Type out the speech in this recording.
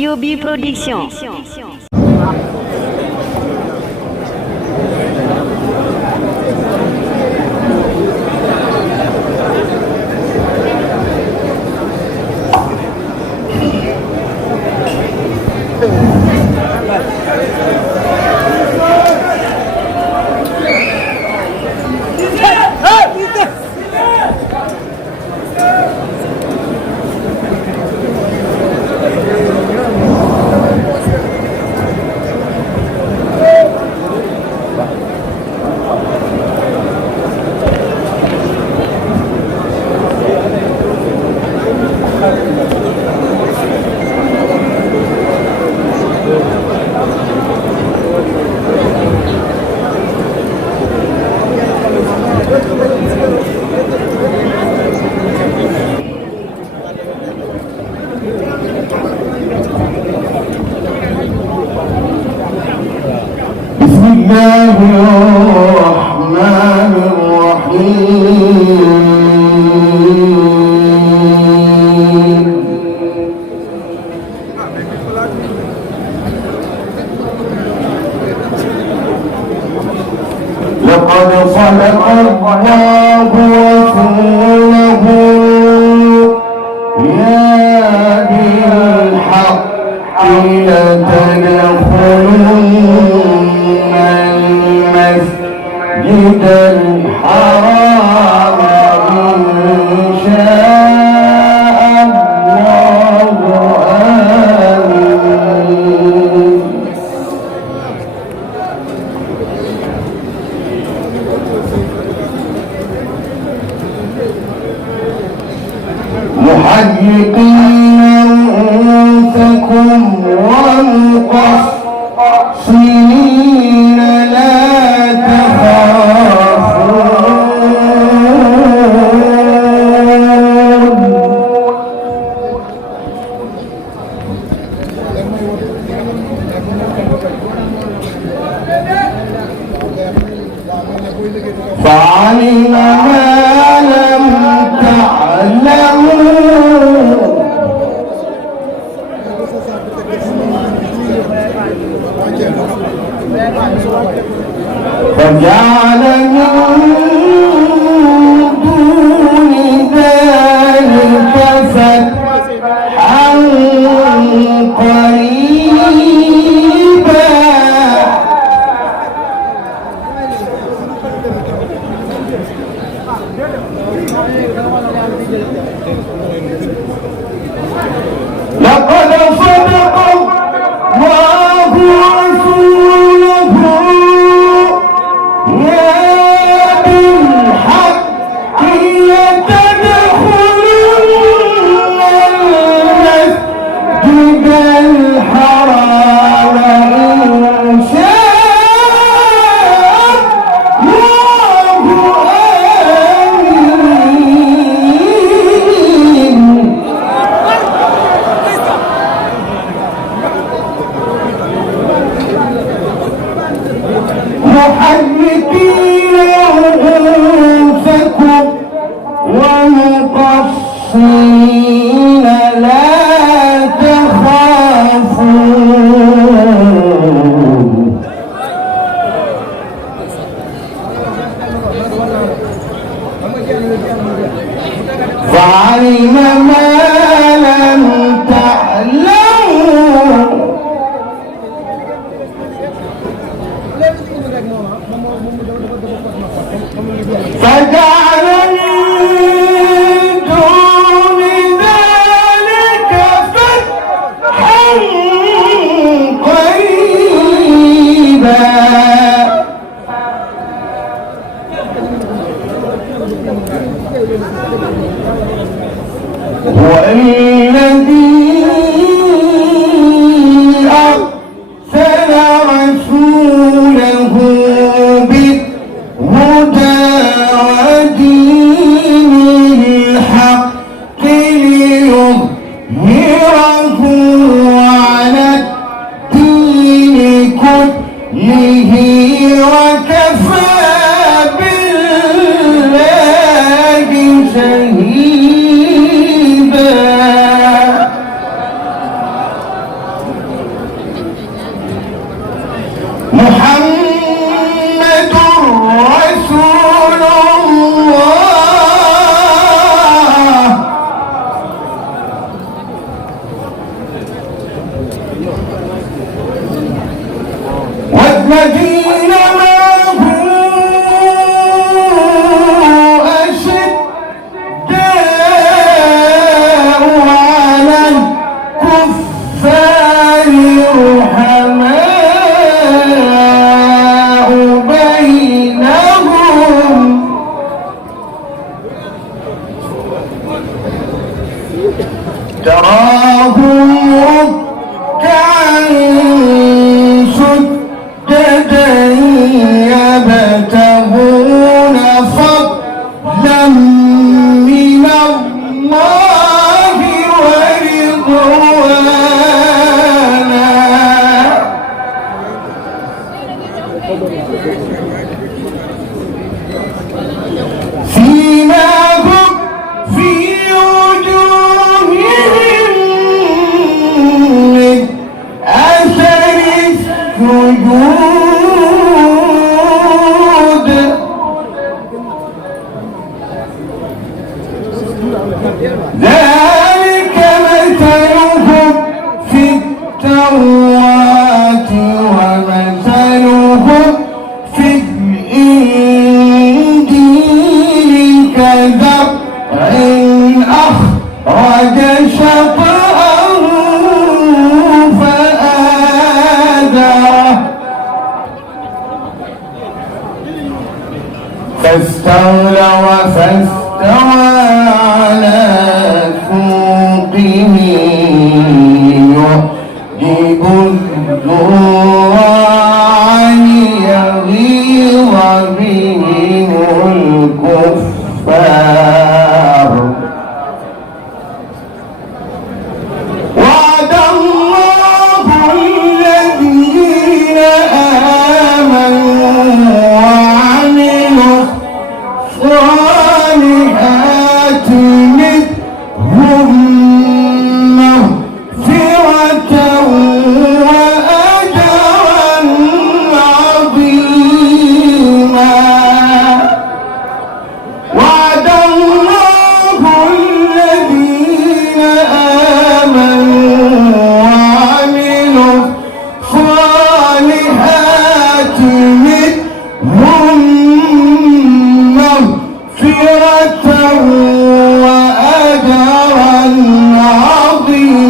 POB Production. بسم الله الرحمن الرحيم. لقد صدق الله رسوله يا بالحق لتدخلن المسجد الحرام إن شاء الله آمين. محلقين رؤوسكم ومقصرين لا تخافون فعلم ما لم تعلموا فجعل من دون ذلك فتحا قريبا. لقد صدق الله رسوله يا بالحق لتدخلن المسجد الحرام إن شاء الله آمين. محلقين رؤوسكم ومقصرين لا تخافون فعلم ما لم تعلموا فجعل من دون ذلك فتحا قريبا. هو الذي أرسل رسوله بالهدى ودين الحق ليظهره على الدين كله وكفى بالله شهيدا. تراهم ركعا سجدا يبتغون فضلا من الله ورضوانا سيماهم في وجوههم من أثر السجود ذلك مثلهم في التوراة ومثلهم في الإنجيل كزرع أخرج شطأه فآزره فاستغلظ فاستوى على سوقه يعجب الزراع ليغيظ بهم الكفار وعد الله الذين آمنوا وعملوا الصالحات منهم مغفرة وأجرا عظيما وعد الله الذين آمنوا وعملوا الصالحات منهم مغفرة وأجرا عظيما